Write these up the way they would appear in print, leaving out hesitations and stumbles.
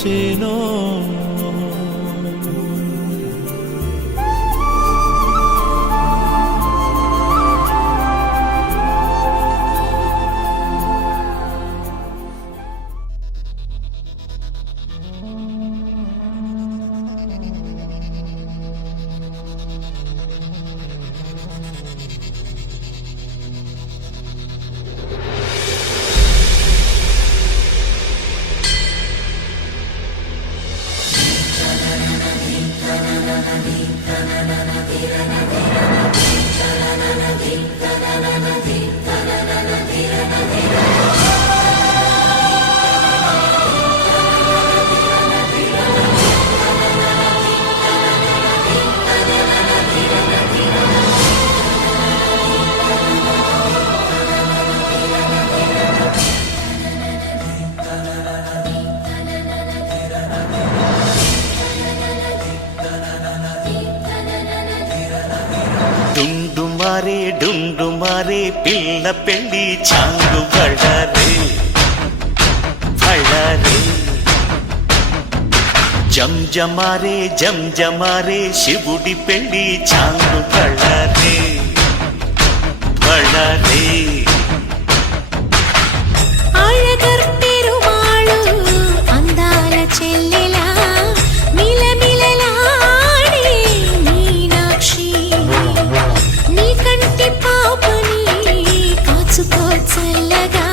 వచ్చేనో డుండు మారే పిల్ల పెళ్ళి చాంగు బళ్ళారే బళ్ళారే జంజమారే శివుడి పెళ్ళి చాంగు బళ్ళారే బళ్ళారే అందాల చెల్లెలా చల్లగా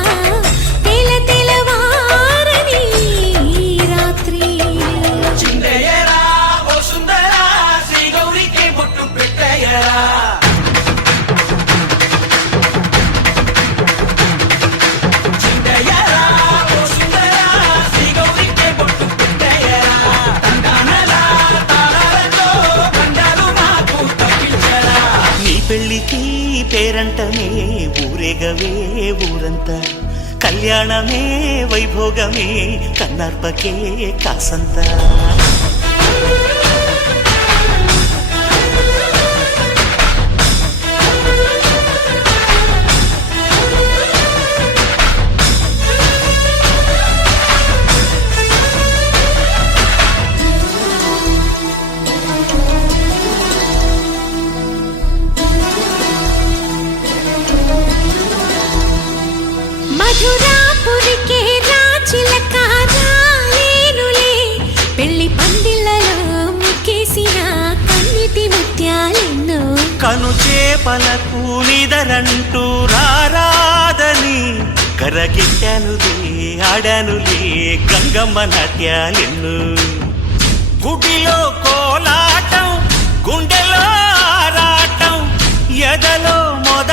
తెల తెలవారని రాత్రి చిందయ్యరా ఓ సుందరా శ్రీ గౌరికి బొట్టు పెట్టయ్యరా చిందయ్యరా ఓ సుందరా శ్రీ గౌరికి బొట్టు పెట్టయ్యరా తండానలా తాళాలతో కండాలు నాకు తప్పించరా నీ పెళ్ళికి పేరంటమే ఊరేగవే ఊరంతా కళ్యాణమే వైభోగమే కన్నార్పకే కాసంత మధురాపురికే రాచిలక రాలేనులే పెళ్లి పందిళ్ళలో ముక్కేసిన కన్నిటి ముత్యాలెన్నో కను చేపలకు నిదరంటూ రారాదని కరగిట్టానులే ఆడానులే గంగమ్మ నాట్యాలెన్ను గుడిలో కోలాటం గుండెలో ఆరాటం ఎదలో మొద